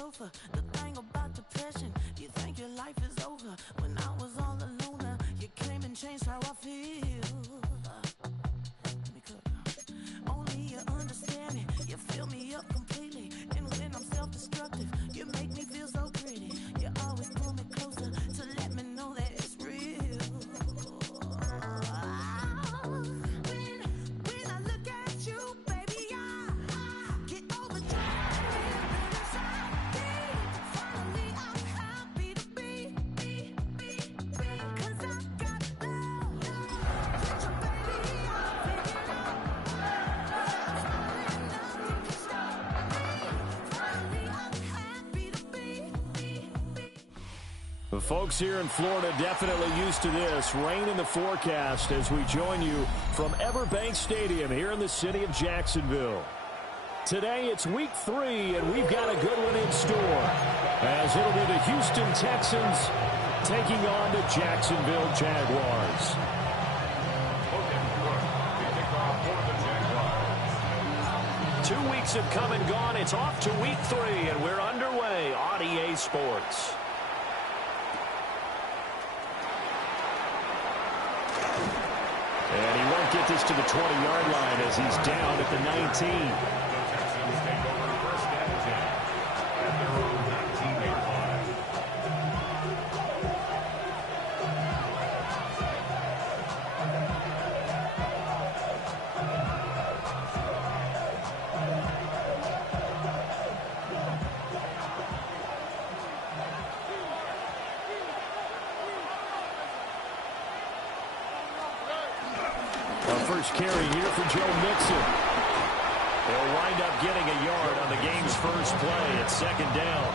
sofa. The thing about depression, you think your life is over. When I was all alone, you came and changed how I feel. Let me cook. Only you understand me, you fill me up completely. And when I'm self-destructive, you make me feel so pretty. You always pull me closer to let me know that it's real. When I look at you, baby, I get overjoyed. Finally, I'm happy to be. 'Cause I got love. With your baby, I'll pick it up. Smiling, nothing can stop me. Finally, I'm happy to be. The folks here in Florida definitely used to this. Rain in the forecast as we join you from Everbank Stadium here in the city of Jacksonville. Today it's week 3, and we've got a good one in store, as it'll be the Houston Texans taking on the Jacksonville Jaguars. 2 weeks have come and gone. It's off to week 3, and we're underway on EA Sports. And he won't get this to the 20-yard line as he's down at the 19. First carry here for Joe Mixon. They'll wind up getting a yard on the game's first play at second down.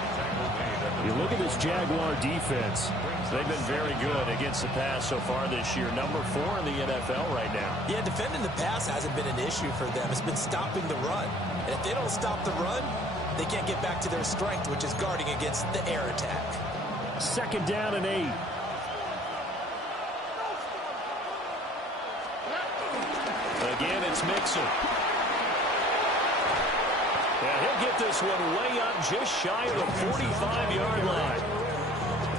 You look at this Jaguar defense. They've been very good against the pass so far this year. Number 4 in the NFL right now. Yeah, defending the pass hasn't been an issue for them. It's been stopping the run. And if they don't stop the run, they can't get back to their strength, which is guarding against the air attack. Second down and 8. Again, it's Mixon. And he'll get this one way up just shy of the 45-yard line.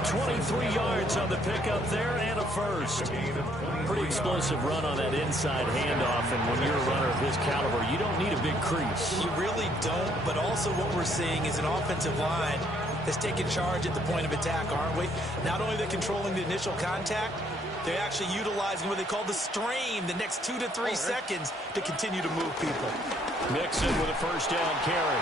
23 yards on the pickup there and a first. Pretty explosive run on that inside handoff, and when you're a runner of his caliber, you don't need a big crease. You really don't, but also what we're seeing is an offensive line that's taking charge at the point of attack, aren't we? Not only are they controlling the initial contact, they're actually utilizing what they call the strain, the next 2 to 3 seconds, to continue to move people. Mixon with a first down carry.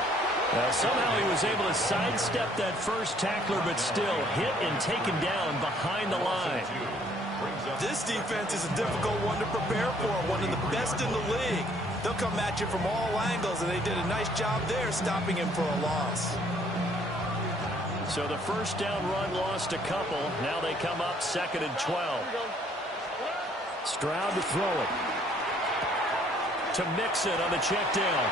Somehow he was able to sidestep that first tackler, but still hit and taken down behind the line. This defense is a difficult one to prepare for, one of the best in the league. They'll come at you from all angles, and they did a nice job there stopping him for a loss. So the first down run lost a couple. Now they come up 2nd and 12. Stroud to throw it. To Mixon on the check down.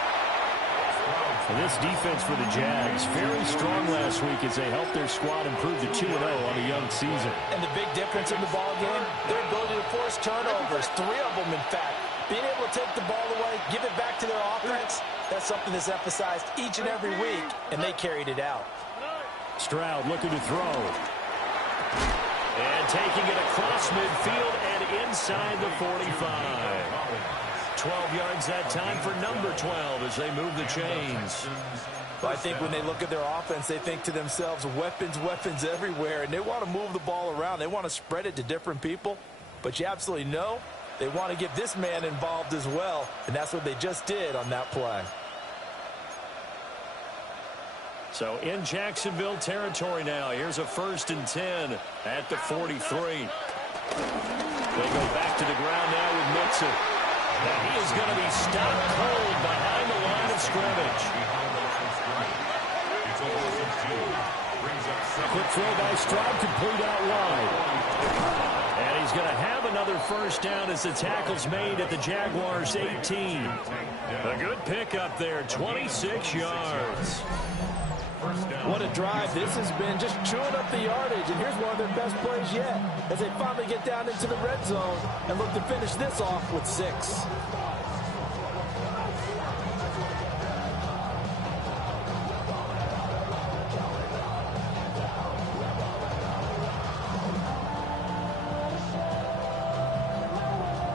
This defense for the Jags, very strong last week as they helped their squad improve to 2-0 on the young season. And the big difference in the ball game, their ability to force turnovers, 3 of them in fact. Being able to take the ball away, give it back to their offense, that's something that's emphasized each and every week, and they carried it out. Stroud looking to throw. And taking it across midfield and inside the 45. 12 yards that time for number 12 as they move the chains. Well, I think when they look at their offense, they think to themselves, weapons, weapons everywhere, and they want to move the ball around. They want to spread it to different people, but you absolutely know they want to get this man involved as well, and that's what they just did on that play. So in Jacksonville territory now, here's a 1st and 10 at the 43. They go back to the ground now with Mixon. And he is going to be stopped cold behind the line of scrimmage. Quick throw by Stroud, complete out wide. And he's going to have another first down as the tackle's made at the Jaguars' 18. A good pickup there, 26 yards. What a drive this has been, just chewing up the yardage, and here's one of their best plays yet as they finally get down into the red zone and look to finish this off with 6.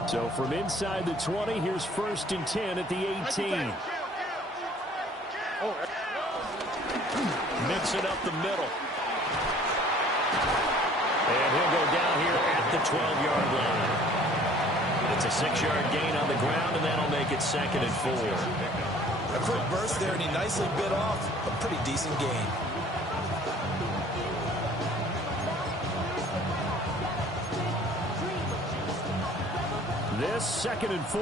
So from inside the 20, here's 1st and 10 at the 18. Mix it up the middle. And he'll go down here at the 12-yard line. It's a 6-yard gain on the ground, and that'll make it 2nd and 4. A quick burst there, and he nicely bit off a pretty decent gain. This 2nd and 4.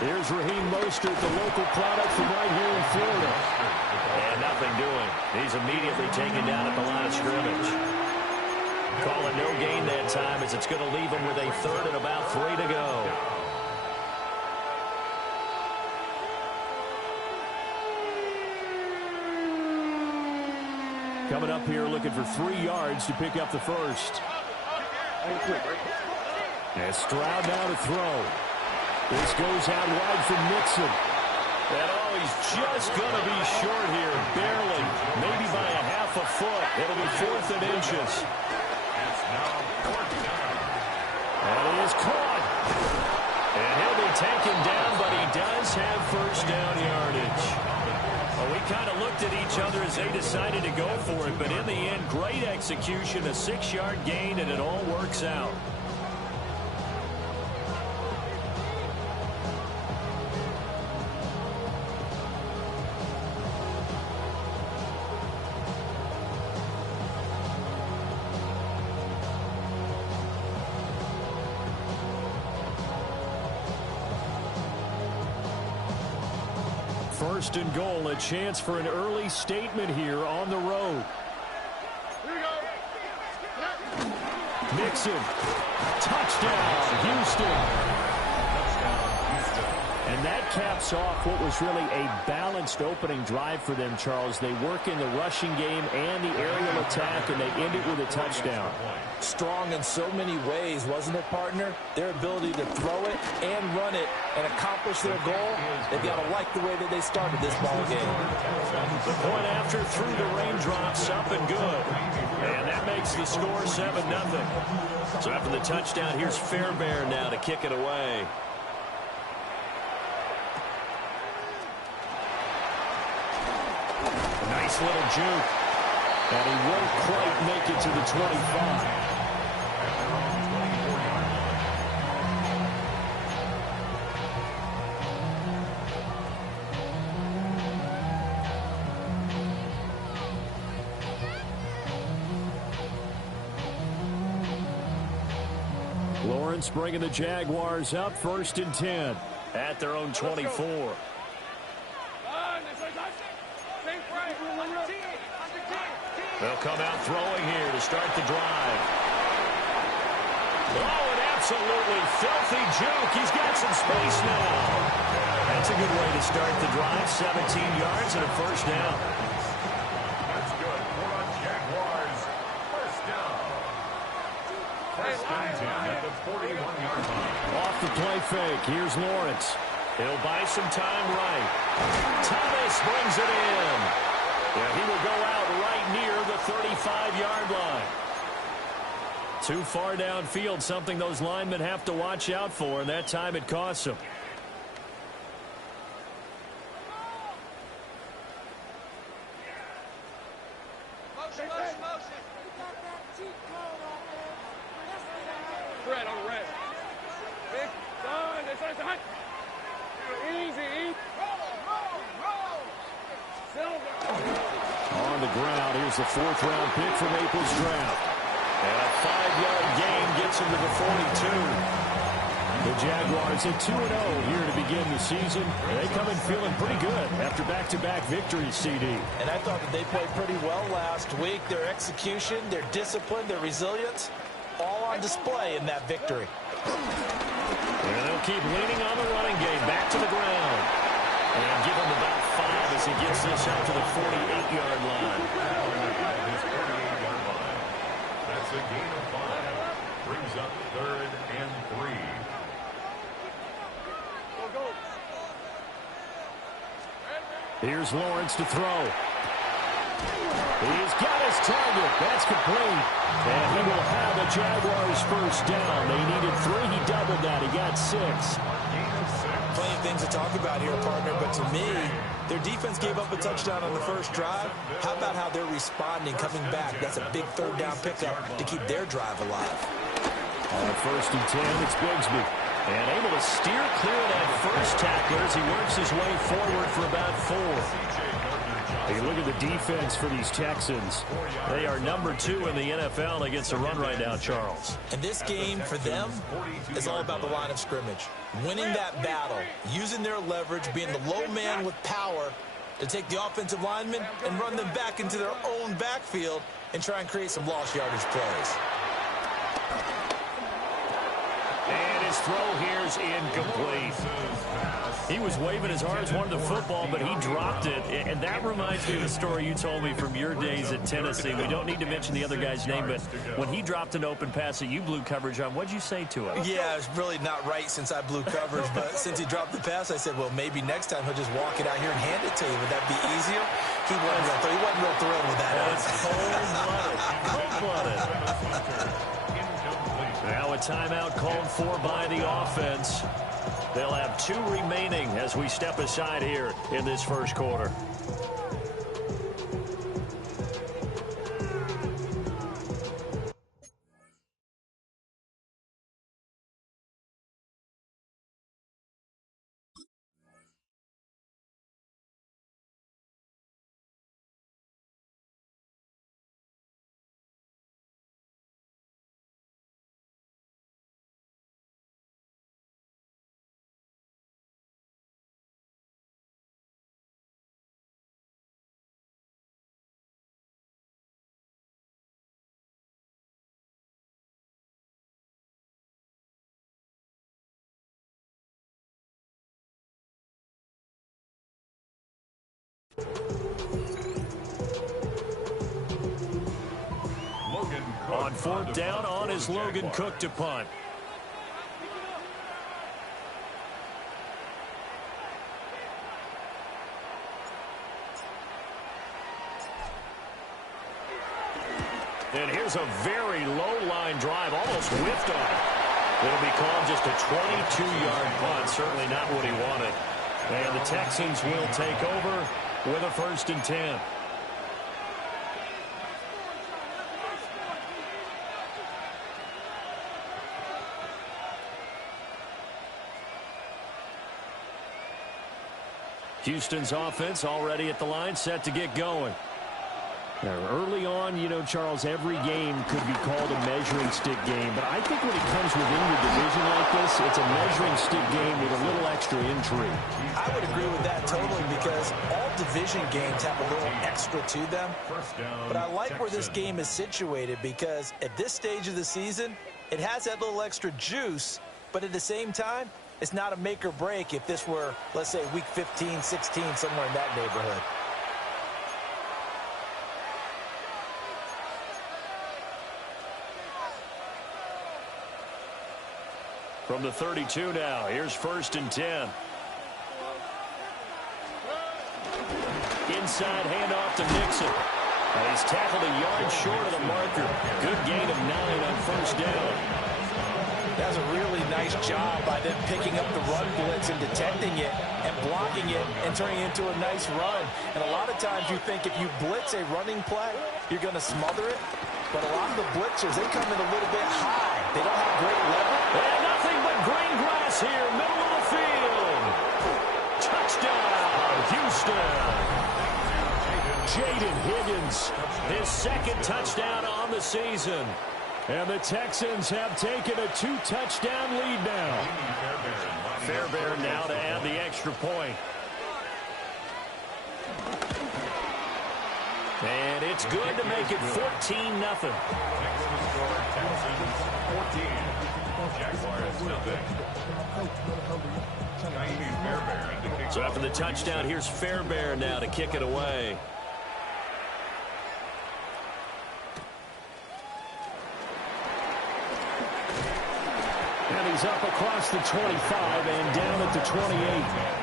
Here's Raheem Mostert, the local product from right here in Florida. And nothing doing. He's immediately taken down at the line of scrimmage. Calling no gain that time as it's going to leave him with a 3rd and about 3 to go. Coming up here looking for 3 yards to pick up the first. And Stroud now to throw. This goes out wide from Mixon. And oh, he's just going to be short here, barely, maybe by a half a foot. It'll be 4th and inches. And he is caught. And he'll be taken down, but he does have 1st down yardage. Well, we kind of looked at each other as they decided to go for it, but in the end, great execution, a 6-yard gain, and it all works out. First and goal, a chance for an early statement here on the road. Mixon, touchdown, Houston. And that caps off what was really a balanced opening drive for them, Charles. They work in the rushing game and the aerial attack, and they end it with a touchdown. Strong in so many ways, wasn't it, partner? Their ability to throw it and run it and accomplish their goal, they've got to like the way that they started this ball game. The point after through the raindrops, up and good. And that makes the score 7-0. So after the touchdown, here's Fairbairn now to kick it away. Nice little juke. And he won't quite make it to the 25. Lawrence bringing the Jaguars up 1st and 10 at their own 24. They'll come out throwing here to start the drive. Oh, an absolutely filthy juke. He's got some space now. That's a good way to start the drive. 17 yards and a 1st down. That's good for the Jaguars. 1st down. 1st and 10 at the 41-yard line. Off the play fake. Here's Lawrence. He'll buy some time right. Thomas brings it in. Yeah, he will go out right near the 35-yard line. Too far downfield, something those linemen have to watch out for, and that time it costs them. On the ground, here's the 4th-round pick from April's draft. And a 5-yard gain gets him to the 42. The Jaguars at 2-0 here to begin the season. They come in feeling pretty good after back-to-back victories, CD. And I thought that they played pretty well last week. Their execution, their discipline, their resilience, all on display in that victory. And they'll keep leaning on the running game. Back to the ground. And give him about 5 as he gets this out to the 48-yard line. That's a gain of 5. Brings up 3rd and 3. Here's Lawrence to throw. He's got his target. That's complete. And he will have the Jaguars first down. They needed 3. He doubled that. He got 6. Plenty of things to talk about here, partner, but to me, their defense gave up a touchdown on the first drive. How about how they're responding, coming back? That's a big third down pickup to keep their drive alive. On first and 10, it's Bigsby. And able to steer clear of that first tackler as he works his way forward for about 4. Take a look at the defense for these Texans. They are number 2 in the NFL against the run right now, Charles. And this game for them is all about the line of scrimmage. Winning that battle, using their leverage, being the low man with power to take the offensive linemen and run them back into their own backfield and try and create some lost yardage plays. And his throw here is incomplete. He was waving his arms, wanted the football, but he dropped it. And that reminds me of the story you told me from your days at Tennessee. We don't need to mention the other guy's name, but when he dropped an open pass that you blew coverage on, what'd you say to him? Yeah, it's really not right since I blew coverage, but since he dropped the pass, I said, well, maybe next time he'll just walk it out here and hand it to you. Would that be easier? He wasn't real thrilled with that. That's cold-blooded. Now a timeout called for by the offense. They'll have 2 remaining as we step aside here in this first quarter. On 4th down, on is Logan Cook to punt. And here's a very low-line drive, almost whiffed on it. It'll be called just a 22-yard punt, certainly not what he wanted. And the Texans will take over with a 1st and 10. Houston's offense already at the line, set to get going. Now, early on, you know, Charles, every game could be called a measuring stick game. But I think when it comes within your division like this, it's a measuring stick game with a little extra intrigue. I would agree with that totally because all division games have a little extra to them. But I like where this game is situated because at this stage of the season, it has that little extra juice. But at the same time, it's not a make or break if this were, let's say, week 15, 16, somewhere in that neighborhood. From the 32 now, here's 1st and 10. Inside handoff to Nixon. And he's tackled a yard short of the marker. Good gain of 9 on 1st down. That was a really nice job by them picking up the run blitz and detecting it and blocking it and turning it into a nice run. And a lot of times you think if you blitz a running play, you're going to smother it. But a lot of the blitzers, they come in a little bit high. They don't have great leverage. And nothing but green grass here, middle of the field. Touchdown, Houston. Jaden Higgins, his 2nd touchdown on the season. And the Texans have taken a 2-touchdown lead now. Fairbairn now to add the extra point. And it's good to make it 14-0. So after the touchdown, here's Fairbairn now to kick it away. And he's up across the 25 and down at the 28.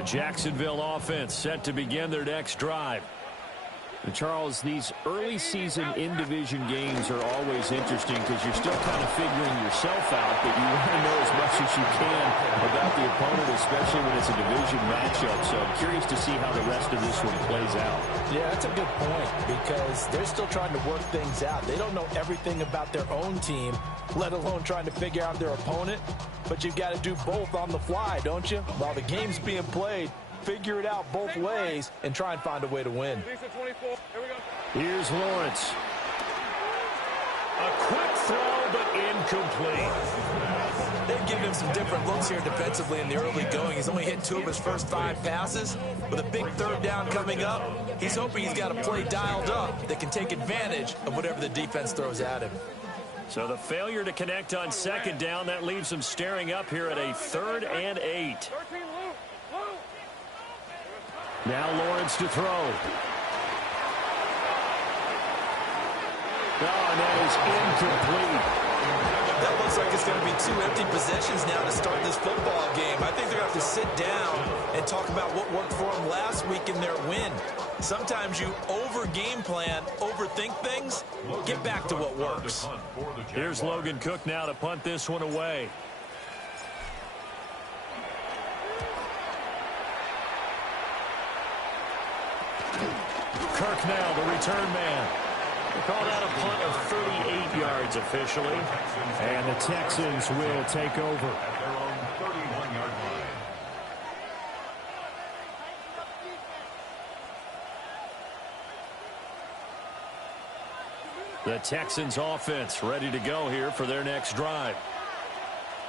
The Jacksonville offense set to begin their next drive. And Charles, these early season in-division games are always interesting because you're still kind of figuring yourself out, but you want to know as much as you can about the opponent, especially when it's a division matchup. So I'm curious to see how the rest of this one plays out. Yeah, that's a good point because they're still trying to work things out. They don't know everything about their own team, let alone trying to figure out their opponent. But you've got to do both on the fly, don't you? While the game's being played, figure it out both ways and try and find a way to win. Here's Lawrence. A quick throw, but incomplete. They've given him some different looks here defensively in the early going. He's only hit 2 of his first 5 passes. With a big third down coming up, he's hoping he's got a play dialed up that can take advantage of whatever the defense throws at him. So the failure to connect on second down, that leaves him staring up here at a 3rd and 8. Now Lawrence to throw. Oh, and that is incomplete. That looks like it's going to be 2 empty possessions now to start this football game. I think they're going to have to sit down and talk about what worked for them last week in their win. Sometimes you over-game plan, overthink things. Get back to what works. Here's Logan Cook now to punt this one away. Kirk now, the return man. They call that a punt of 38 yards officially. And the Texans will take over. At their own 31-yard line. The Texans offense ready to go here for their next drive.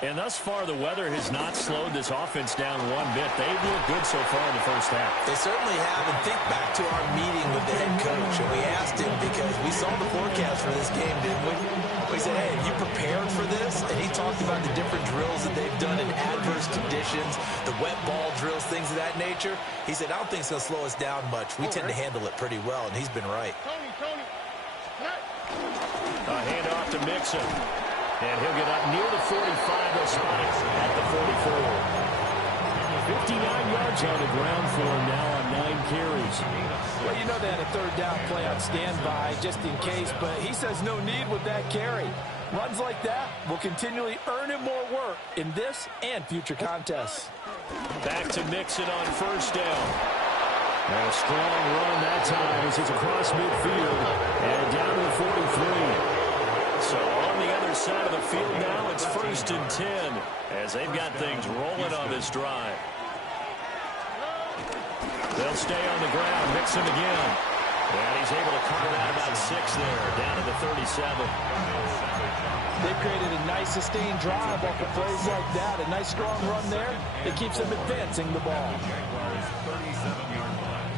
And thus far, the weather has not slowed this offense down one bit. They've looked good so far in the first half. They certainly have. And think back to our meeting with the head coach. And we asked him because we saw the forecast for this game, didn't we? We said, hey, have you prepared for this? And he talked about the different drills that they've done in adverse conditions, the wet ball drills, things of that nature. He said, I don't think it's going to slow us down much. We tend to handle it pretty well, and he's been right. A handoff to Mixon. And he'll get up near the 45, they'll spot it at the 44. 59 yards on the ground for him now on 9 carries. Well, you know they had a third down play on standby just in case, but he says no need with that carry. Runs like that will continually earn him more work in this and future contests. Back to Mixon on first down. And a strong run that time as it's across midfield and down to the 43. So on the other side of the field now, it's 1st and 10 as they've got things rolling on this drive. They'll stay on the ground, mix him again. And he's able to carve out about 6 there, down to the 37. They've created a nice sustained drive off of plays like that. A nice strong run there that keeps them advancing the ball. Jaguars 37-yard line.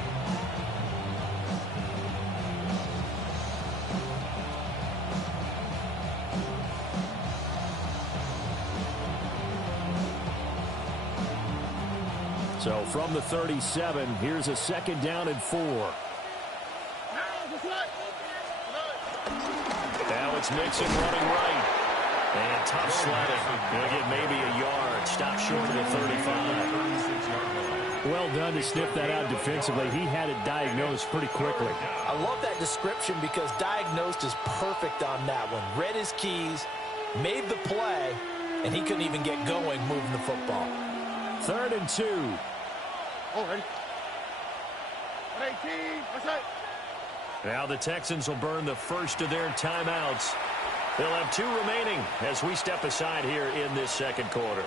So from the 37, here's a 2nd down and 4. Now it's Mixon running right. And tough sledding. He'll get maybe a yard. Stop short of the 35. Well done to sniff that out defensively. He had it diagnosed pretty quickly. I love that description because diagnosed is perfect on that one. Read his keys, made the play, and he couldn't even get going moving the football. 3rd and 2. Now the Texans will burn the first of their timeouts. They'll have 2 remaining as we step aside here in this 2nd quarter.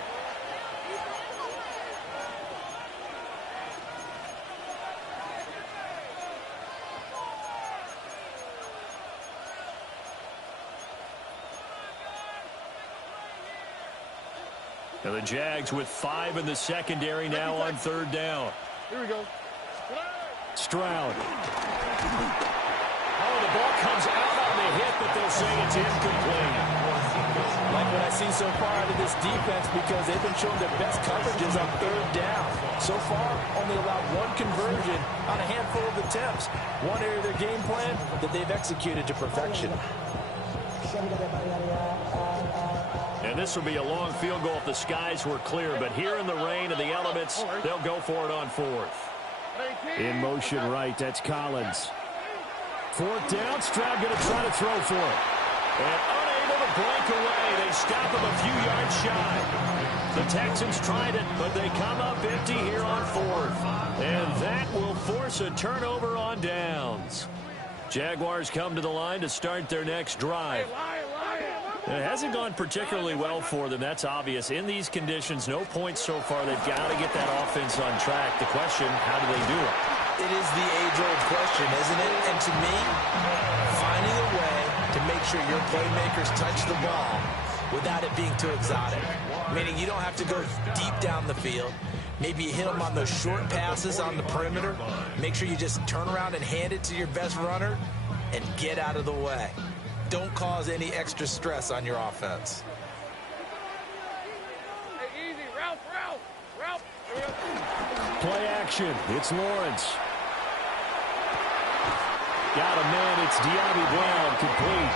Now the Jags with 5 in the secondary now on 3rd down. Here we go. Stroud. Oh, the ball comes out on the hit, but they'll say it's incomplete. Like what I see so far out of this defense because they've been showing their best coverages on 3rd down. So far, only allowed 1 conversion on a handful of attempts. One area of their game plan that they've executed to perfection. And this will be a long field goal if the skies were clear. But here in the rain and the elements, they'll go for it on fourth. In motion right, that's Collins. Fourth down, Stroud going to try to throw for it. And unable to break away. They stop him a few yards shy. The Texans tried it, but they come up empty here on fourth. And that will force a turnover on downs. Jaguars come to the line to start their next drive. It hasn't gone particularly well for them. That's obvious. In these conditions, no points so far. They've got to get that offense on track. The question, how do they do it? It is the age-old question, isn't it? And to me, finding a way to make sure your playmakers touch the ball without it being too exotic. Meaning you don't have to go deep down the field. Maybe you hit them on those short passes on the perimeter. Make sure you just turn around and hand it to your best runner and get out of the way. Don't cause any extra stress on your offense. Hey, easy. Route. Play action. It's Lawrence. Got a man. It's De'Ami Brown. Complete.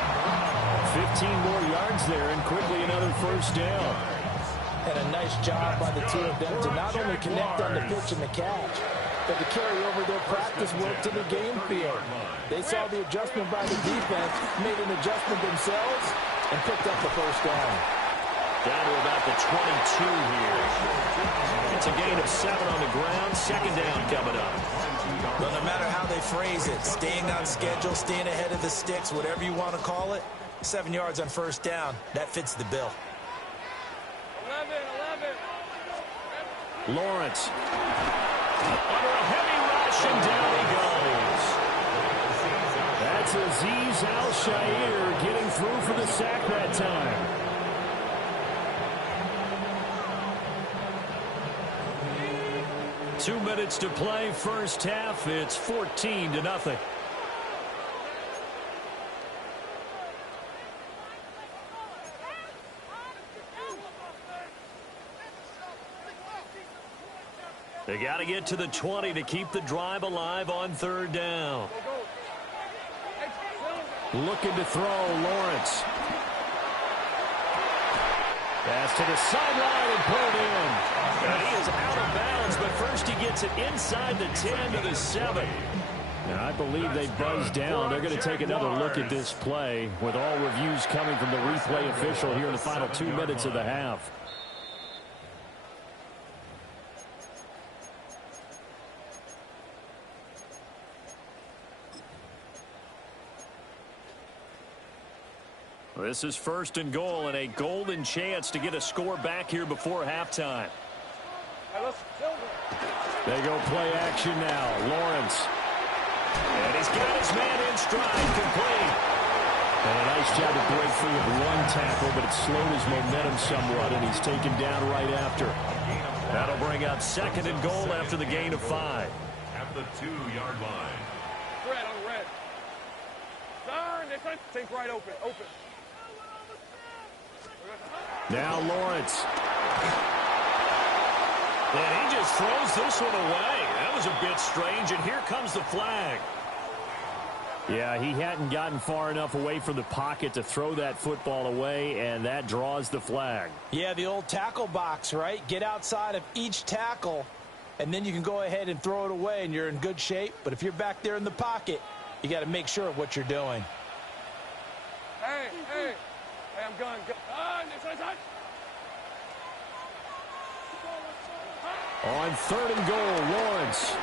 15 more yards there and quickly another first down. And a nice job by the two of them to not only connect on the pitch and the catch, but to carry over their practice work to the game field. They saw the adjustment by the defense, made an adjustment themselves, and picked up the first down. Down to about the 22 here. It's a gain of 7 on the ground. Second down coming up. Well, no matter how they phrase it, staying on schedule, staying ahead of the sticks, whatever you want to call it, 7 yards on first down, that fits the bill. 11. Lawrence. Under a heavy rush, and down he goes. That's Azeez Al-Shaair getting through for the sack that time. Two minutes to play, first half. It's 14-0. They got to get to the 20 to keep the drive alive on third down. Looking to throw, Lawrence. Pass to the sideline and pulled in. And he is out of bounds, but first he gets it inside the 10 to the 7. Now, I believe they buzzed down. They're going to take another look at this play with all reviews coming from the replay official here in the final 2 minutes of the half. This is first and goal and a golden chance to get a score back here before halftime. They go play action now. Lawrence. And he's got his man in stride, complete. And a nice job to break free of one tackle, but it slowed his momentum somewhat, and he's taken down right after. That'll bring up second and goal after the gain of 5. At the 2-yard line. Red on red. Turn. They're trying to think right open. Now Lawrence. And he just throws this one away. That was a bit strange, and here comes the flag. Yeah, he hadn't gotten far enough away from the pocket to throw that football away, and that draws the flag. Yeah, the old tackle box, right? Get outside of each tackle, and then you can go ahead and throw it away, and you're in good shape. But if you're back there in the pocket, you got to make sure of what you're doing. Hey, I'm going. On third and goal, Lawrence.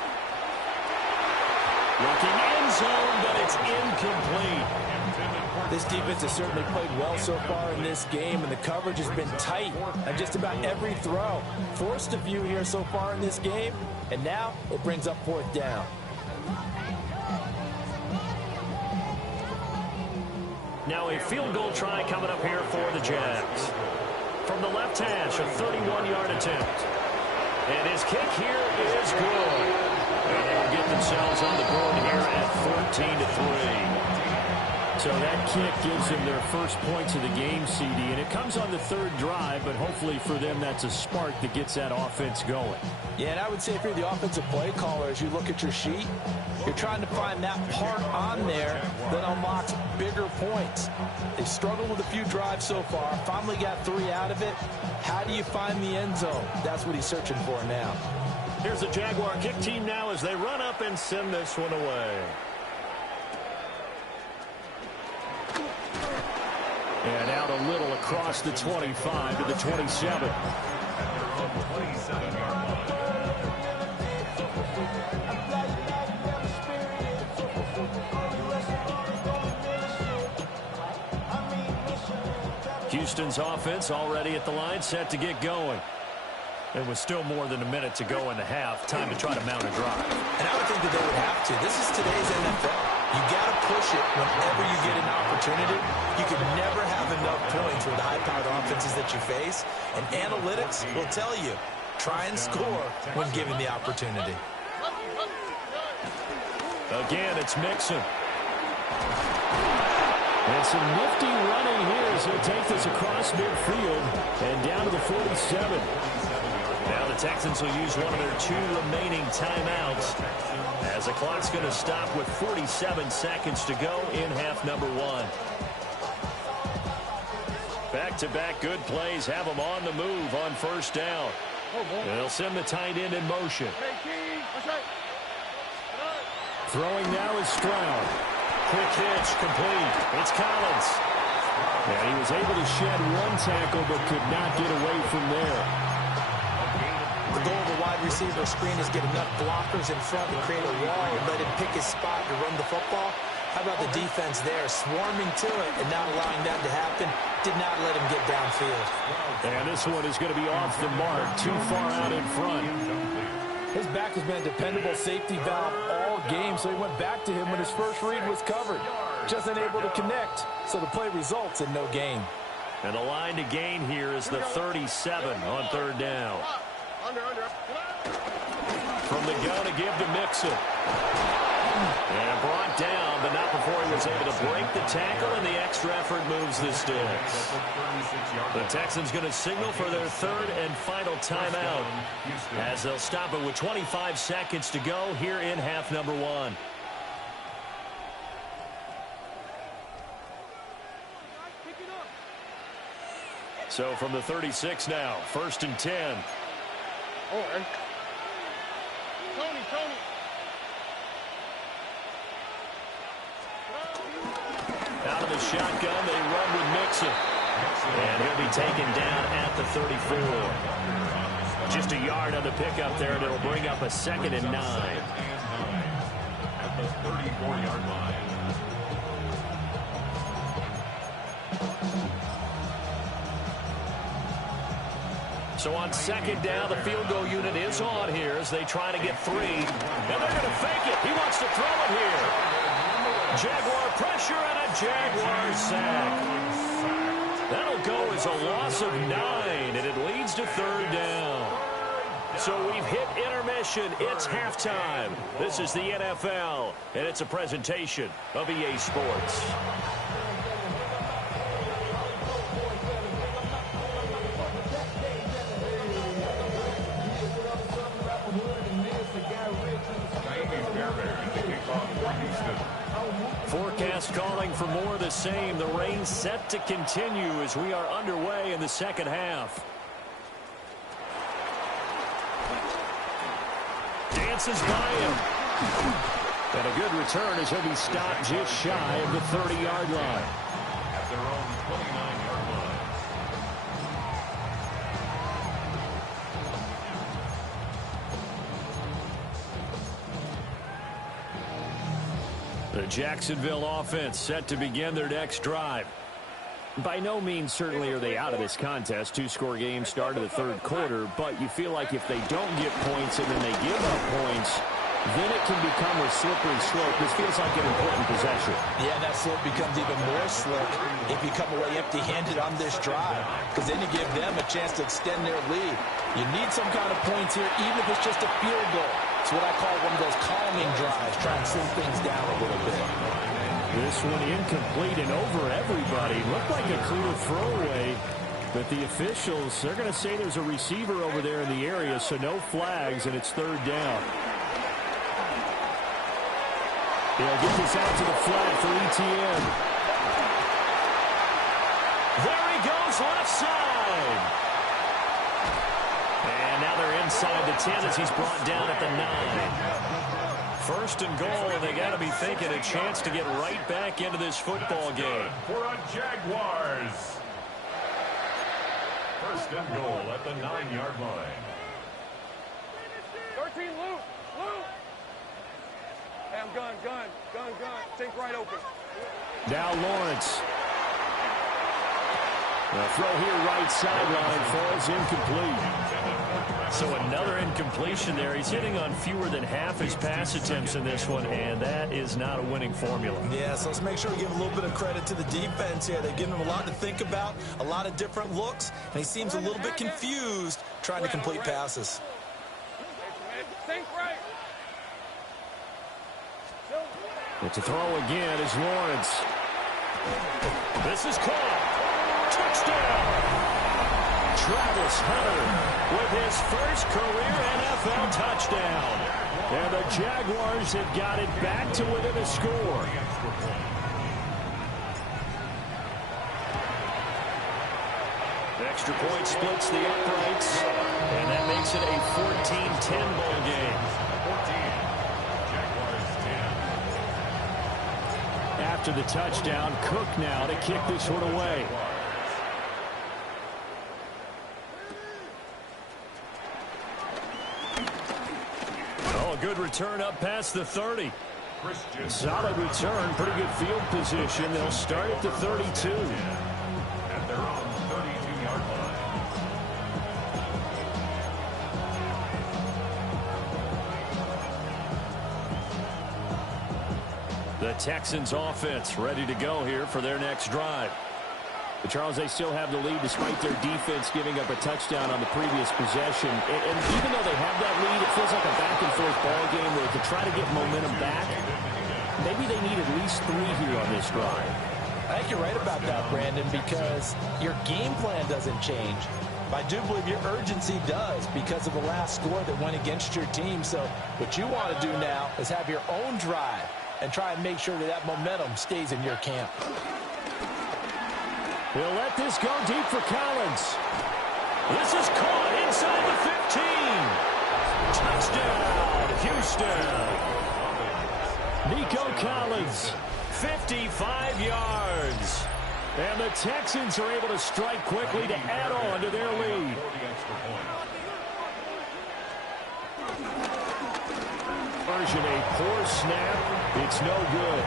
Looking end zone, but it's incomplete. This defense has certainly played well so far in this game, and the coverage has been tight on just about every throw. Forced a few here so far in this game, and now it brings up fourth down. Now a field goal try coming up here for the Jags. From the left hash, a 31-yard attempt. And his kick here is good. And they'll get themselves on the board here at 14-3. So that kick gives them their first points of the game, CD. And it comes on the third drive, but hopefully for them that's a spark that gets that offense going. Yeah, and I would say if you're the offensive play caller, as you look at your sheet, you're trying to find that part on there that unlocks bigger points. They've struggled with a few drives so far. Finally got 3 out of it. How do you find the end zone? That's what he's searching for now. Here's the Jaguar kick team now as they run up and send this one away. And out a little across the 25 to the 27. Houston's offense already at the line, set to get going. There was still more than a minute to go in the half. Time to try to mount a drive. And I would think that they would have to. This is today's NFL. You got to push it whenever you get an opportunity. You can never have enough points with the high-powered offenses that you face. And analytics will tell you, try and score when given the opportunity. Again, it's Mixon. And some nifty running here as he'll take this across midfield and down to the 47. Now the Texans will use one of their 2 remaining timeouts as the clock's going to stop with 47 seconds to go in half number 1. Back-to-back good plays have them on the move on first down. They'll send the tight end in motion. Throwing now is Stroud. Quick hitch, complete. It's Collins. And he was able to shed 1 tackle but could not get away from there. The goal of a wide receiver screen is get enough blockers in front to create a wall and let him pick his spot to run the football. How about the defense there, swarming to it and not allowing that to happen? Did not let him get downfield. And this one is going to be off the mark, too far out in front. His back has been a dependable safety valve all game, so he went back to him when his first read was covered. Just unable to connect, so the play results in no gain. And the line to gain here is the 37 on third down. From the gun to give to Mixon. And brought down, but not before he was able to break the tackle, and the extra effort moves the sticks. The Texans going to signal for their 3rd and final timeout as they'll stop it with 25 seconds to go here in half number 1. So from the 36 now, 1st and 10. Tony. Out of the shotgun, they run with Mixon. And he'll be taken down at the 34. Just a yard on the pickup there, and it'll bring up a 2nd and 9. At the 34-yard line. So on 2nd down, the field goal unit is on here as they try to get 3. And they're going to fake it. He wants to throw it here. Jaguar pressure and a Jaguar sack. That'll go as a loss of 9, and it leads to 3rd down. So we've hit intermission. It's halftime. This is the NFL, and it's a presentation of EA Sports. Forecast calling for more of the same. The rain set to continue as we are underway in the 2nd half. Dances by him. And a good return as he'll be stopped just shy of the 30-yard line. At their own 29-yard line. The Jacksonville offense set to begin their next drive. By no means certainly are they out of this contest. 2-score game start of the 3rd quarter, but you feel like if they don't get points and then they give up points, then it can become a slippery slope. This feels like an important possession. Yeah, that slope becomes even more slick if you come away empty-handed on this drive, because then you give them a chance to extend their lead. You need some kind of points here, even if it's just a field goal. It's what I call one of those calming drives, try and slow things down a little bit. This one incomplete and over everybody. Looked like a clear throwaway, but the officials, they're going to say there's a receiver over there in the area, so no flags, and it's 3rd down. They'll get this out to the flat for ETN. goes left side. And now they're inside the 10 as he's brought down at the 9. First and goal, and they got to be thinking a chance to get right back into this football game. For a Jaguars. First and goal at the 9-yard line. 13, Luke. Hey, I'm gun. Think right open. Now Lawrence. The throw here right sideline falls incomplete. So another incompletion there. He's hitting on fewer than half his pass attempts in this one, and that is not a winning formula. Yeah, so let's make sure we give a little bit of credit to the defense here. They've given him a lot to think about, a lot of different looks, and he seems a little bit confused trying to complete passes. Think right. But to throw again is Lawrence. This is caught. Touchdown! Travis Hunter with his first career NFL touchdown. And the Jaguars have got it back to within a score. Extra point splits the uprights, and that makes it a 14-10 ball game. 14. Jaguars 10. After the touchdown, Cook now to kick this one away. Oh, a good return up past the 30. Solid return, pretty good field position. They'll start at the 32. At their own 32-yard line. The Texans offense ready to go here for their next drive. But Charles, they still have the lead despite their defense giving up a touchdown on the previous possession. And even though they have that lead, it feels like a back-and-forth ball game where to try to get momentum back, maybe they need at least 3 here on this drive. I think you're right about that, Brandon, because your game plan doesn't change. I do believe your urgency does because of the last score that went against your team. So what you want to do now is have your own drive and try and make sure that that momentum stays in your camp. He'll let this go deep for Collins. This is caught inside the 15. Touchdown, Houston. Nico Collins, 55 yards. And the Texans are able to strike quickly to add on to their lead. Version a poor snap. It's no good.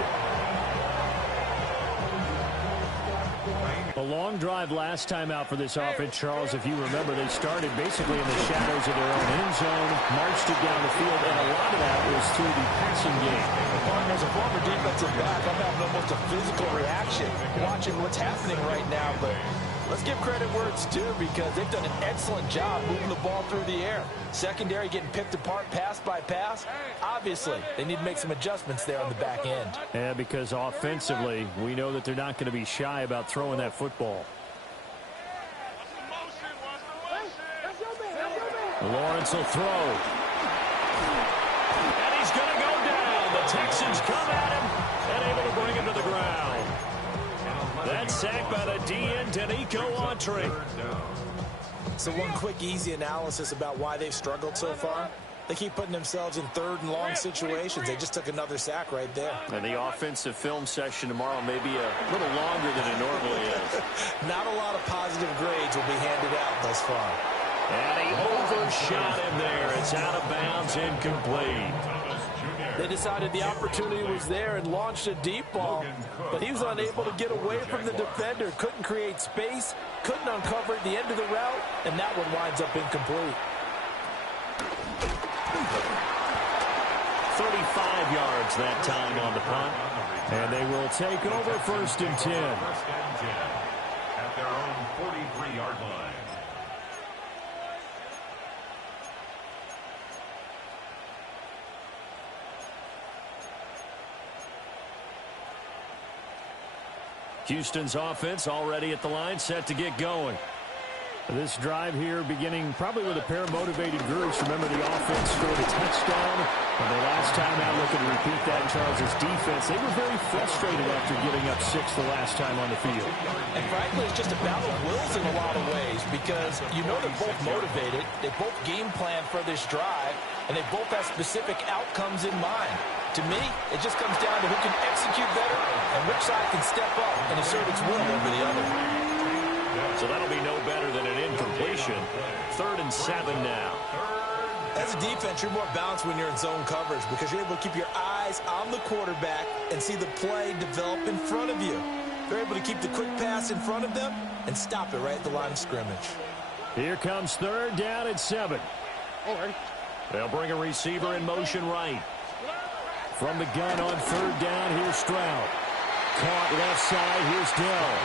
A long drive last time out for this offense, Charles. If you remember, they started basically in the shadows of their own end zone, marched it down the field, and a lot of that was through the passing game. As a former defensive back, I'm having almost a physical reaction watching what's happening right now. But let's give credit where it's due because they've done an excellent job moving the ball through the air. Secondary getting picked apart pass by pass. Obviously, they need to make some adjustments there on the back end. Yeah, because offensively, we know that they're not going to be shy about throwing that football. Lawrence will throw. And he's going to go down. The Texans come at him and able to bring him to the ground. That's sacked by the DN, Danico Autry. So one quick, easy analysis about why they've struggled so far. They keep putting themselves in third and long situations. They just took another sack right there. And the offensive film session tomorrow may be a little longer than it normally is. Not a lot of positive grades will be handed out thus far. And he overshot him there. It's out of bounds, incomplete. They decided the opportunity was there and launched a deep ball, but he was unable to get away from the defender, couldn't create space, couldn't uncover at the end of the route, and that one winds up incomplete. 35 yards that time on the punt. And they will take over 1st and 10. At their own 43-yard line. Houston's offense already at the line, set to get going. This drive here beginning probably with a pair of motivated groups. Remember, the offense scored a touchdown. And the last time out, looking to repeat that, Charles' defense, they were very frustrated after giving up 6 the last time on the field. And frankly, it's just a battle of wills in a lot of ways because you know they're both motivated. They both game plan for this drive, and they both have specific outcomes in mind. To me, it just comes down to who can execute better and which side can step up and assert its will over the other. So that'll be no better than an incompletion. 3rd and 7 now. As a defense, you're more balanced when you're in zone coverage because you're able to keep your eyes on the quarterback and see the play develop in front of you. They're able to keep the quick pass in front of them and stop it right at the line of scrimmage. Here comes 3rd down and 7. They'll bring a receiver in motion right. From the gun on 3rd down, here's Stroud. Caught left side, here's Dell.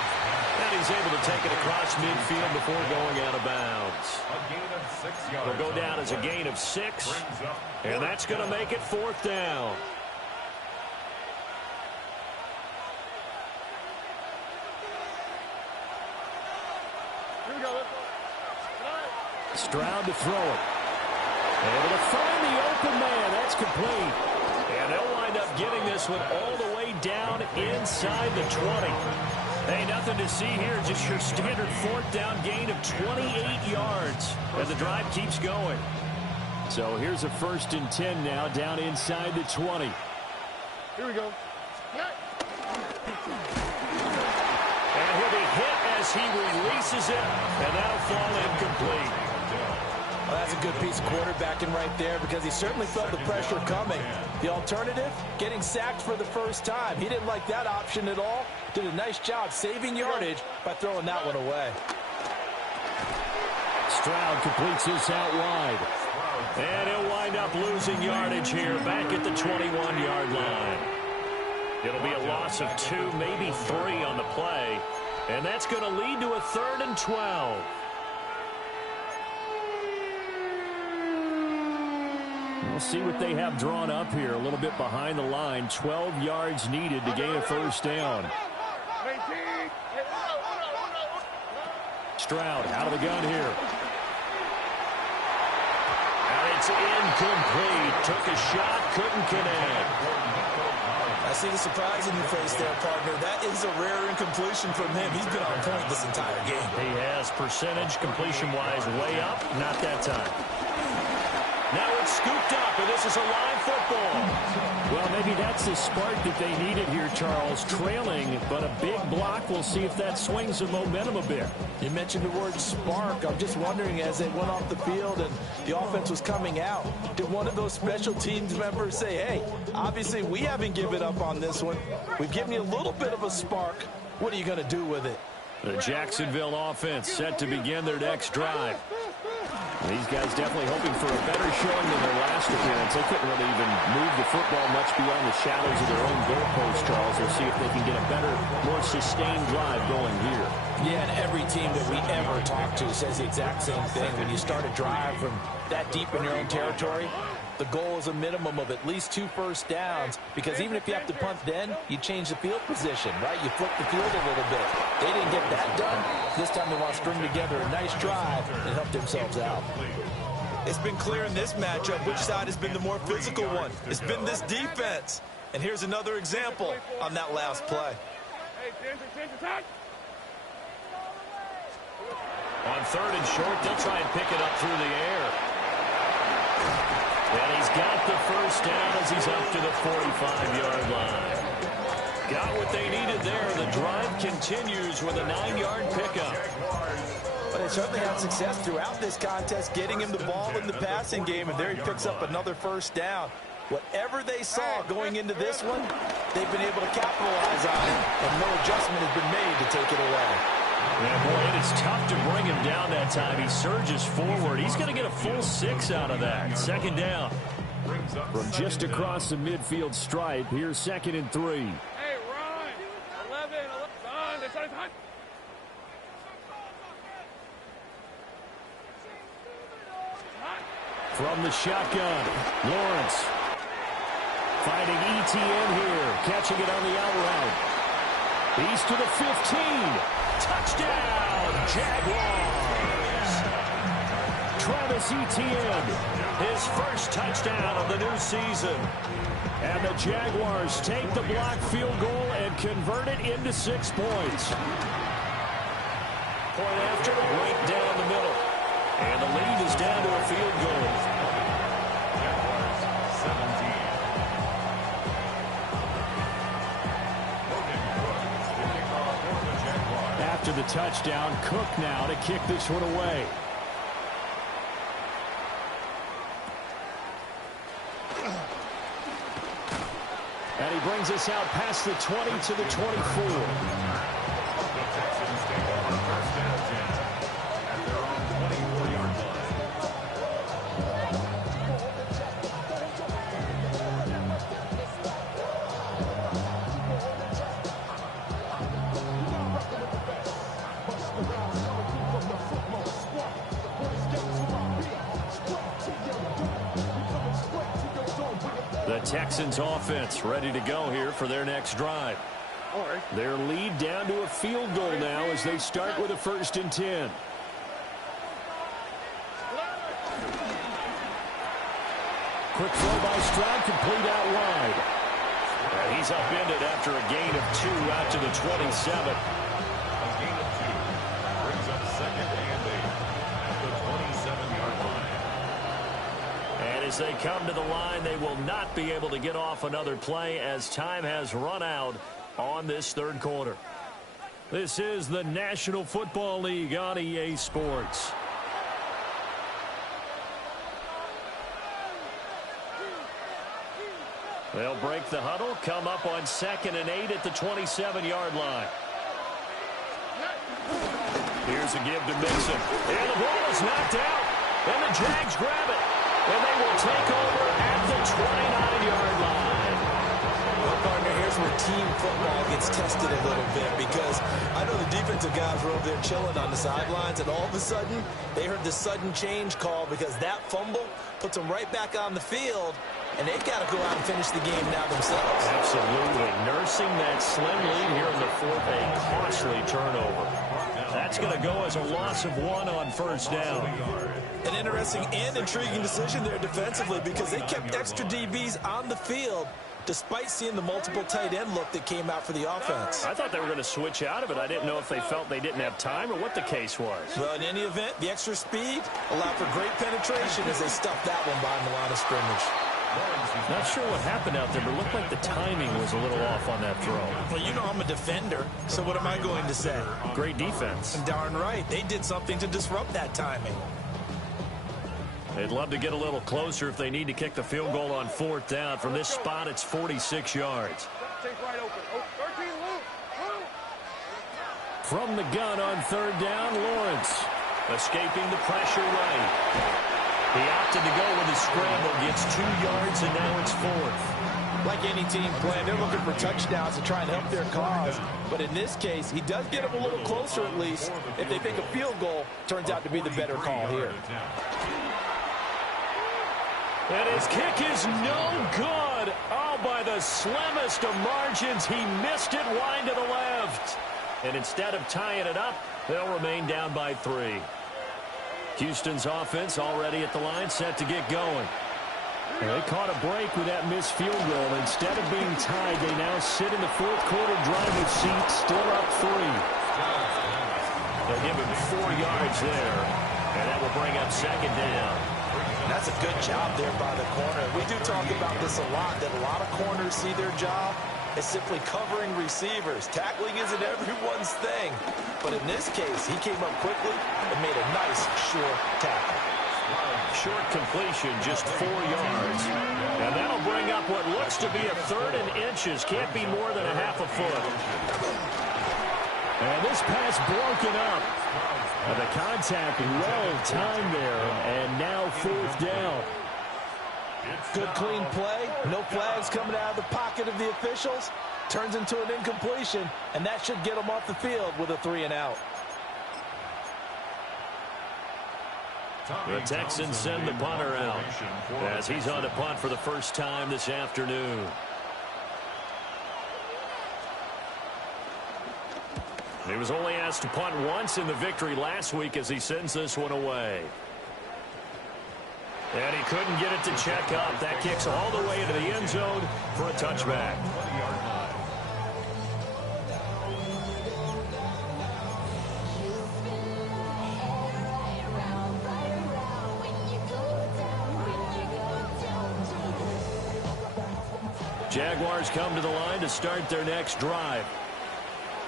And he's able to take it across midfield before going out of bounds. It'll go down as a gain of 6, and that's going to make it 4th down. Stroud to throw it. Able to find the open man. That's complete. And they'll wind up getting this one all the way down inside the 20. Hey, nothing to see here. Just your standard 4th down gain of 28 yards. And the drive keeps going. So here's a 1st and 10 now down inside the 20. Here we go. And he'll be hit as he releases it. And that'll fall incomplete. Well, that's a good piece of quarterbacking right there because he certainly felt the pressure coming. The alternative, getting sacked for the first time. He didn't like that option at all. Did a nice job saving yardage by throwing that one away. Stroud completes this out wide. And he'll wind up losing yardage here back at the 21-yard line. It'll be a loss of 2, maybe 3 on the play. And that's going to lead to a 3rd and 12. We'll see what they have drawn up here. A little bit behind the line. 12 yards needed to gain a 1st down. Stroud out of the gun here. And it's incomplete. Took a shot, couldn't connect. I see the surprise in your face there, partner. That is a rare incompletion from him. He's been on point this entire game. He has percentage completion-wise way up. Not that time. Now it's scooped up, and this is a live football. Well, maybe that's the spark that they needed here, Charles. Trailing, but a big block. We'll see if that swings the momentum a bit. You mentioned the word spark. I'm just wondering, as they went off the field and the offense was coming out, did one of those special teams members say, hey, obviously we haven't given up on this one. We've given you a little bit of a spark. What are you going to do with it? The Jacksonville offense set to begin their next drive. These guys definitely hoping for a better showing than their last appearance. They couldn't really even move the football much beyond the shadows of their own goalpost, Charles. They'll see if they can get a better, more sustained drive going here. Yeah, and every team that we ever talk to says the exact same thing. When you start a drive from that deep in your own territory, the goal is a minimum of at least 2 first downs, because even if you have to punt then, you change the field position, right? You flip the field a little bit. They didn't get that done. This time they want to string together a nice drive and help themselves out. It's been clear in this matchup which side has been the more physical one. It's been this defense. And here's another example on that last play. On 3rd and short, they'll try and pick it up through the air. And he's got the first down as he's up to the 45-yard line. Got what they needed there. The drive continues with a 9-yard pickup. But they certainly had success throughout this contest, getting him the ball in the passing game, and there he picks up another first down. Whatever they saw going into this one, they've been able to capitalize on it, and no adjustment has been made to take it away. Yeah, boy, it is tough to bring him down that time. He surges forward. He's going to get a full 6 out of that. 2nd down. From just across the midfield stripe, here's 2nd and 3. Hey, Ron. 11. From the shotgun, Lawrence. Finding ETN here. Catching it on the out route. He's to the 15. Touchdown, Jaguars. Travis Etienne, his first touchdown of the new season. And the Jaguars take the blocked field goal and convert it into 6 points. Point after, right down the middle. And the lead is down to a field goal. Jaguars 17. After the touchdown, Cook now to kick this one away. And he brings us out past the 20 to the 24. The Texans take over first and 10 at their own 24-yard line. The Texans offense ready to go here for their next drive. Their lead down to a field goal now as they start with a 1st and 10. Quick throw by Stroud, complete out wide. And he's upended after a gain of 2 out to the 27. A gain of 2 brings up 2nd and 8 at the 27-yard line. And as they come to the line, they will not be able to get off another play as time has run out on this 3rd quarter. This is the National Football League on EA Sports. They'll break the huddle, come up on 2nd and 8 at the 27-yard line. Here's a give to Mixon. And the ball is knocked out. And the Jags grab it. And they will take over at the 29-yard line. Well, partner, here's where team football gets tested a little bit, because I know the defensive guys were over there chilling on the sidelines, and all of a sudden they heard the sudden change call because that fumble puts them right back on the field, and they've got to go out and finish the game now themselves. Absolutely. Nursing that slim lead here in the 4th, a costly turnover. That's going to go as a loss of 1 on 1st down. An interesting and intriguing decision there defensively, because they kept extra DBs on the field despite seeing the multiple tight end look that came out for the offense. I thought they were going to switch out of it. I didn't know if they felt they didn't have time or what the case was. Well, in any event, the extra speed allowed for great penetration as they stuffed that one behind the line of scrimmage. Not sure what happened out there, but it looked like the timing was a little off on that throw. Well, you know I'm a defender, so what am I going to say? Great defense. Darn right. They did something to disrupt that timing. They'd love to get a little closer if they need to kick the field goal on 4th down. From this spot, it's 46 yards. Take right open. Oh, 13, Luke. From the gun on 3rd down, Lawrence escaping the pressure right. He opted to go with a scramble, gets 2 yards, and now it's 4th. Like any team plan, they're looking for touchdowns to try and help their cause. But in this case, he does get them a little closer at least if they think a field goal turns out to be the better call here. And his kick is no good. Oh, by the slimmest of margins, he missed it wide to the left. And instead of tying it up, they'll remain down by 3. Houston's offense already at the line, set to get going. And they caught a break with that missed field goal. Instead of being tied, they now sit in the 4th quarter driver's seat, still up 3. They'll give him 4 yards there, and that will bring up 2nd down. That's a good job there by the corner. We do talk about this a lot, that a lot of corners see their job as simply covering receivers. Tackling isn't everyone's thing. But in this case, he came up quickly and made a nice, short tackle. Short completion, just 4 yards. And that'll bring up what looks to be a 3rd and inches. Can't be more than a half a foot. And this pass broken up. And the contact well timed there. And now 4th down. Good clean play. No flags coming out of the pocket of the officials. Turns into an incompletion. And that should get them off the field with a 3 and out. The Texans send the punter out as he's on to punt for the first time this afternoon. He was only asked to punt once in the victory last week as he sends this one away. And he couldn't get it to check up. That kicks all the way into the end zone for a touchback. Jaguars come to the line to start their next drive.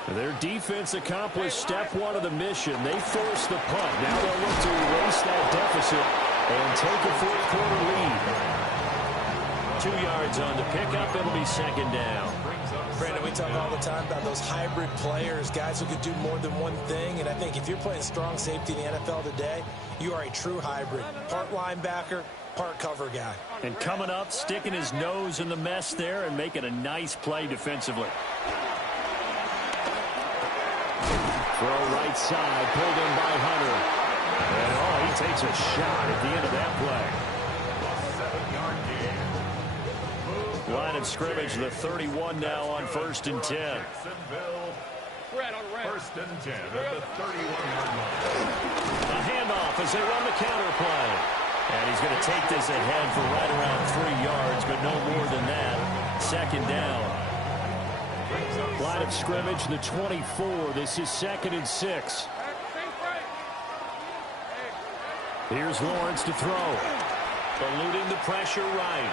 Their defense accomplished step one of the mission. They forced the punt. Now they'll look to erase that deficit and take a fourth-quarter lead. 2 yards on the pickup. It'll be second down. Brandon, we talk all the time about those hybrid players, guys who could do more than one thing. And I think if you're playing strong safety in the NFL today, you are a true hybrid. Part linebacker, part cover guy. And coming up, sticking his nose in the mess there and making a nice play defensively. Throw right side, pulled in by Hunter. And, he takes a shot at the end of that play. Line of scrimmage, the 31 now on 1st and 10. First and 10 at the 31-yard line. A handoff as they run the counter play. And he's going to take this ahead for right around 3 yards, but no more than that. Second down. Line of scrimmage, the 24. This is 2nd and 6. Here's Lawrence to throw. Eluding the pressure right.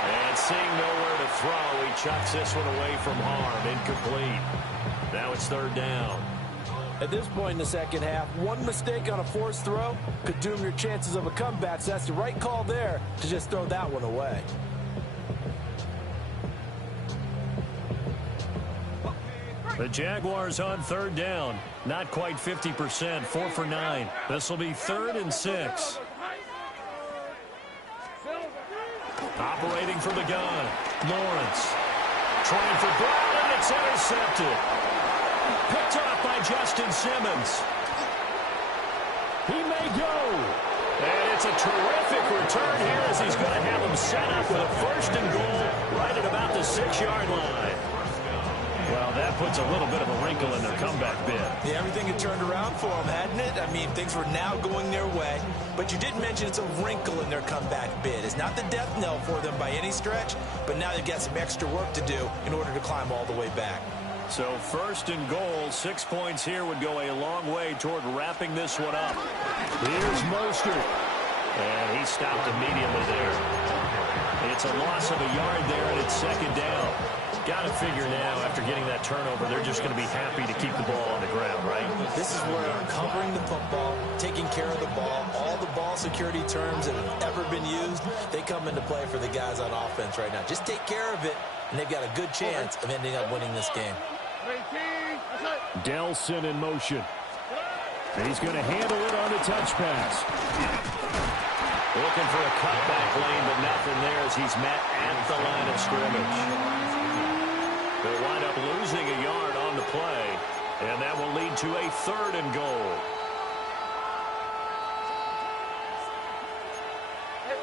And seeing nowhere to throw, he chucks this one away from harm. Incomplete. Now it's 3rd down. At this point in the second half, one mistake on a forced throw could doom your chances of a comeback. So that's the right call there to just throw that one away. The Jaguars on 3rd down. Not quite 50%, 4 for 9. This will be 3rd and 6. Operating from the gun. Lawrence. Trying for Brown, and it's intercepted. Picked up by Justin Simmons. He may go. And it's a terrific return here as he's going to have him set up with a 1st and goal right at about the 6-yard line. Well, that puts a little bit of a wrinkle in their comeback bid. Yeah, everything had turned around for them, hadn't it? I mean, things were now going their way. But you did mention it's a wrinkle in their comeback bid. It's not the death knell for them by any stretch, but now they've got some extra work to do in order to climb all the way back. So 1st and goal, 6 points here would go a long way toward wrapping this one up. Here's Mostert. And he stopped immediately there. It's a loss of a yard there, and it's 2nd down. Got to figure now, after getting that turnover, they're just going to be happy to keep the ball on the ground, right? This is where covering the football, taking care of the ball, all the ball security terms that have ever been used, they come into play for the guys on offense right now. Just take care of it, and they've got a good chance of ending up winning this game. Delson in motion. He's going to handle it on the touch pass. Looking for a cutback lane, but nothing there as he's met at the line of scrimmage. They'll wind up losing a yard on the play, and that will lead to a 3rd and goal. Here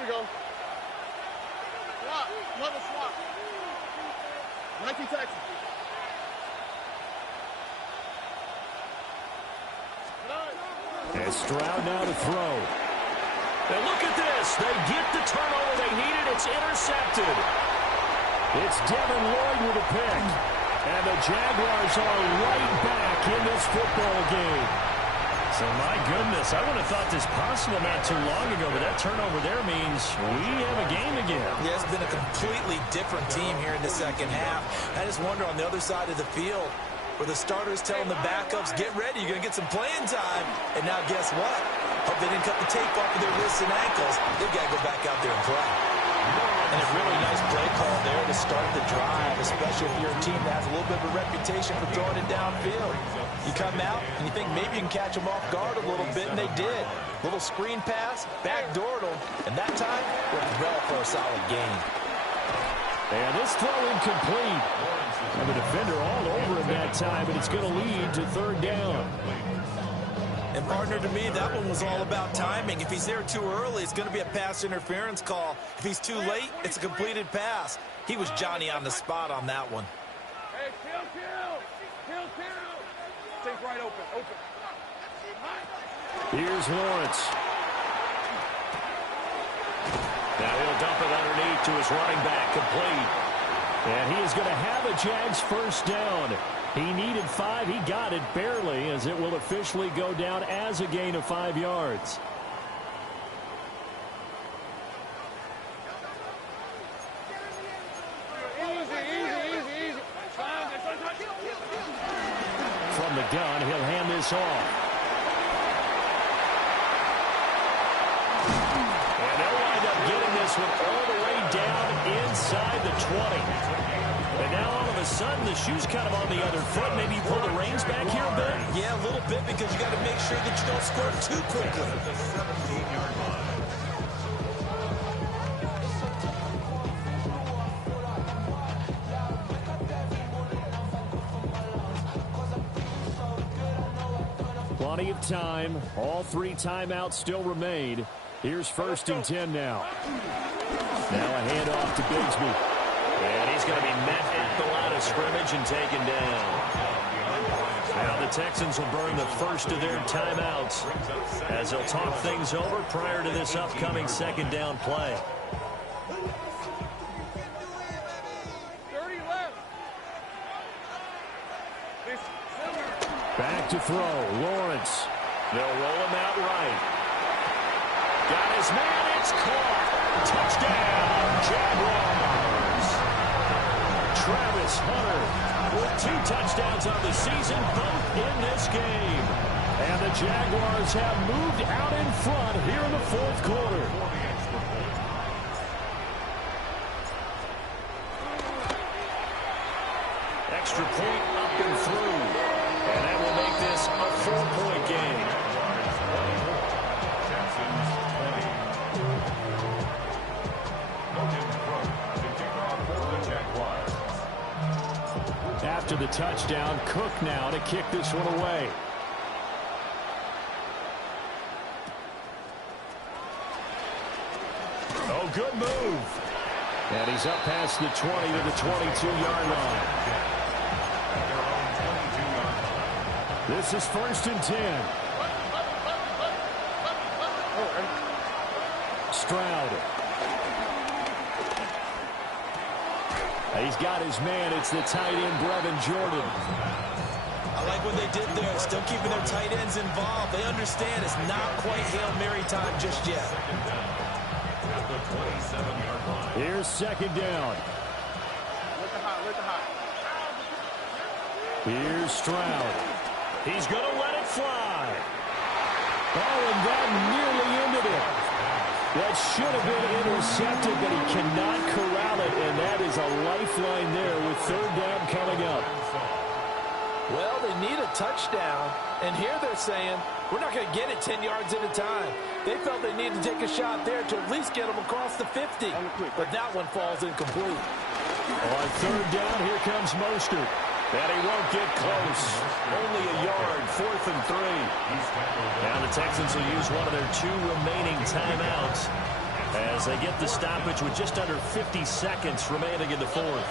we go. Swap. Another swap. 19 Texans. And Stroud now to throw. And look at this. They get the turnover they needed. It's intercepted. It's Devin Lloyd with a pick. And the Jaguars are right back in this football game. So, my goodness, I would have thought this possible not too long ago, but that turnover there means we have a game again. Yeah, it's been a completely different team here in the second half. I just wonder on the other side of the field, where the starters telling the backups, get ready, you're going to get some playing time. And now guess what? Hope they didn't cut the tape off of their wrists and ankles. They've got to go back out there and play. And a really nice play call there to start the drive, especially if you're a team that has a little bit of a reputation for throwing it downfield. You come out and you think maybe you can catch them off guard a little bit, and they did. Little screen pass, backdoored them, and that time worked well for a solid gain. And this throw incomplete. And the defender all over him that time, and it's going to lead to 3rd down. And, partner, to me, that one was all about timing. If he's there too early, it's going to be a pass interference call. If he's too late, it's a completed pass. He was Johnny on the spot on that one. Hey, kill. Think right open. Here's Lawrence. Now he'll dump it underneath to his running back, complete. And he is going to have a Jags first down. He needed 5. He got it barely, as it will officially go down as a gain of 5 yards. From the gun, he'll hand this off. And they'll wind up getting this one all the way down inside the 20. And now all of a sudden the shoe's kind of on the other foot. Maybe you pull the reins back here a bit? Yeah, a little bit, because you got to make sure that you don't score too quickly. Plenty of time. All 3 timeouts still remain. Here's 1st and 10 now. Now a handoff to Bigsby. And he's going to be met at the line of scrimmage and taken down. Now the Texans will burn the first of their timeouts as they'll talk things over prior to this upcoming 2nd down play. 30 left. Back to throw. Lawrence. They'll roll him out right. Got his man. It's caught. Touchdown, Jaguars. Travis Hunter with 2 touchdowns on the season, both in this game. And the Jaguars have moved out in front here in the 4th quarter. Extra point up and through. And that will make this a 4-point game. After the touchdown, Cook now to kick this one away. Oh, good move. And he's up past the 20 to the 22-yard line. This is 1st and 10. Stroud. He's got his man. It's the tight end, Brevin Jordan. I like what they did there. Still keeping their tight ends involved. They understand it's not quite Hail Mary time just yet. Here's 2nd down. Here's Stroud. He's going to let it fly. Oh, and that nearly ended it. That should have been intercepted, but he cannot corral it, and that is a lifeline there with 3rd down coming up. Well, they need a touchdown, and here they're saying, we're not going to get it 10 yards at a time. They felt they needed to take a shot there to at least get them across the 50, but that one falls incomplete. On 3rd down, here comes Mostert. And he won't get close. Only a yard, 4th and 3. Now the Texans will use one of their 2 remaining timeouts as they get the stoppage with just under 50 seconds remaining in the 4th.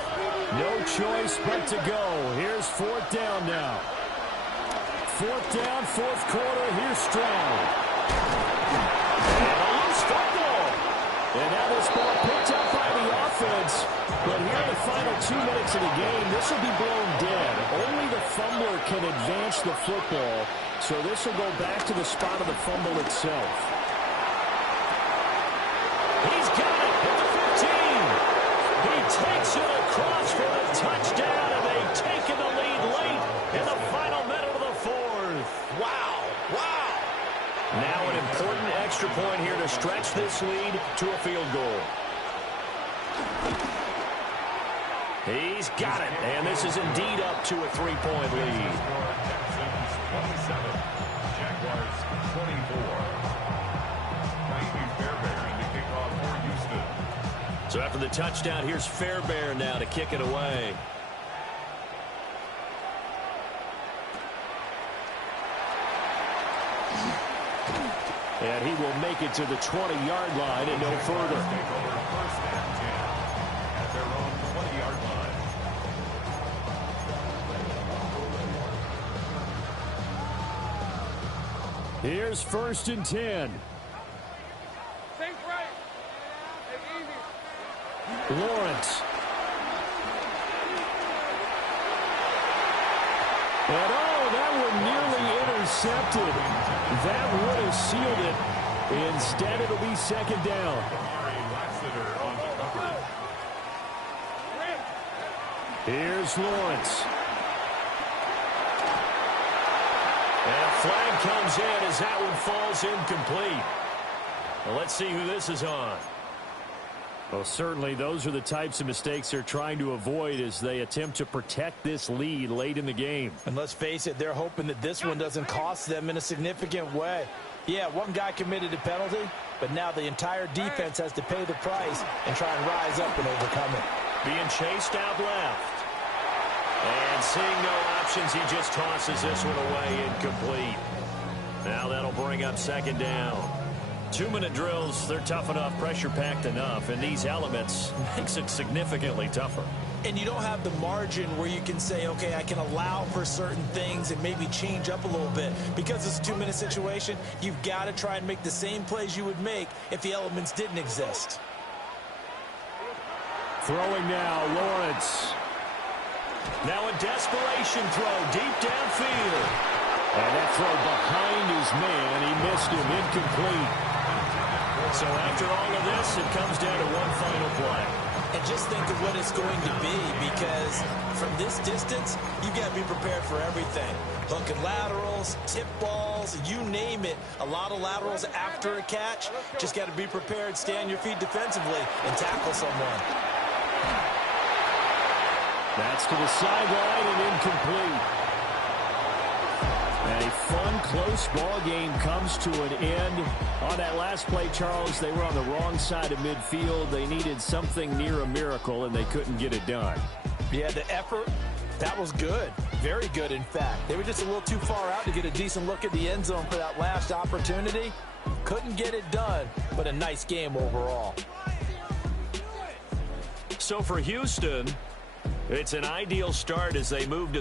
No choice but to go. Here's 4th down now. 4th down, 4th quarter. Here's Stroud. And a loose football. And now this ball picked up by the offense. But here in the final 2 minutes of the game, this will be blown dead. Only the fumbler can advance the football, so this will go back to the spot of the fumble itself. He's got it at the 15. He takes it across for a touchdown, and they've taken the lead late in the final minute of the 4th. Wow, wow. Now an important extra point here to stretch this lead to a field goal. He's got it, and this is indeed up to a 3-point lead. Jaguars 24. So after the touchdown, here's Fairbairn now to kick it away. And he will make it to the 20-yard line and no further. Here's 1st and 10. Think right. Lawrence. And that one nearly intercepted. That would have sealed it. Instead, it'll be second down. Here's Lawrence. And a flag comes in as that one falls incomplete. Well, let's see who this is on. Well, certainly those are the types of mistakes they're trying to avoid as they attempt to protect this lead late in the game. And let's face it, they're hoping that this one doesn't cost them in a significant way. Yeah, one guy committed a penalty, but now the entire defense has to pay the price and try and rise up and overcome it. Being chased out left. And seeing no options, he just tosses this one away incomplete. Now that'll bring up second down. 2-minute drills, they're tough enough, pressure-packed enough, and these elements makes it significantly tougher. And you don't have the margin where you can say, okay, I can allow for certain things and maybe change up a little bit. Because it's a 2-minute situation, you've got to try and make the same plays you would make if the elements didn't exist. Throwing now, Lawrence. Now a desperation throw deep downfield. And that throw behind his man, he missed him, incomplete. So after all of this, it comes down to one final play. And just think of what it's going to be, because from this distance, you've got to be prepared for everything. Hook and laterals, tip balls, you name it. A lot of laterals after a catch. Just got to be prepared, stay on your feet defensively, and tackle someone. That's to the sideline and incomplete. And a fun, close ball game comes to an end. On that last play, Charles, they were on the wrong side of midfield. They needed something near a miracle, and they couldn't get it done. Yeah, the effort, that was good. Very good, in fact. They were just a little too far out to get a decent look at the end zone for that last opportunity. Couldn't get it done, but a nice game overall. So for Houston, it's an ideal start as they move to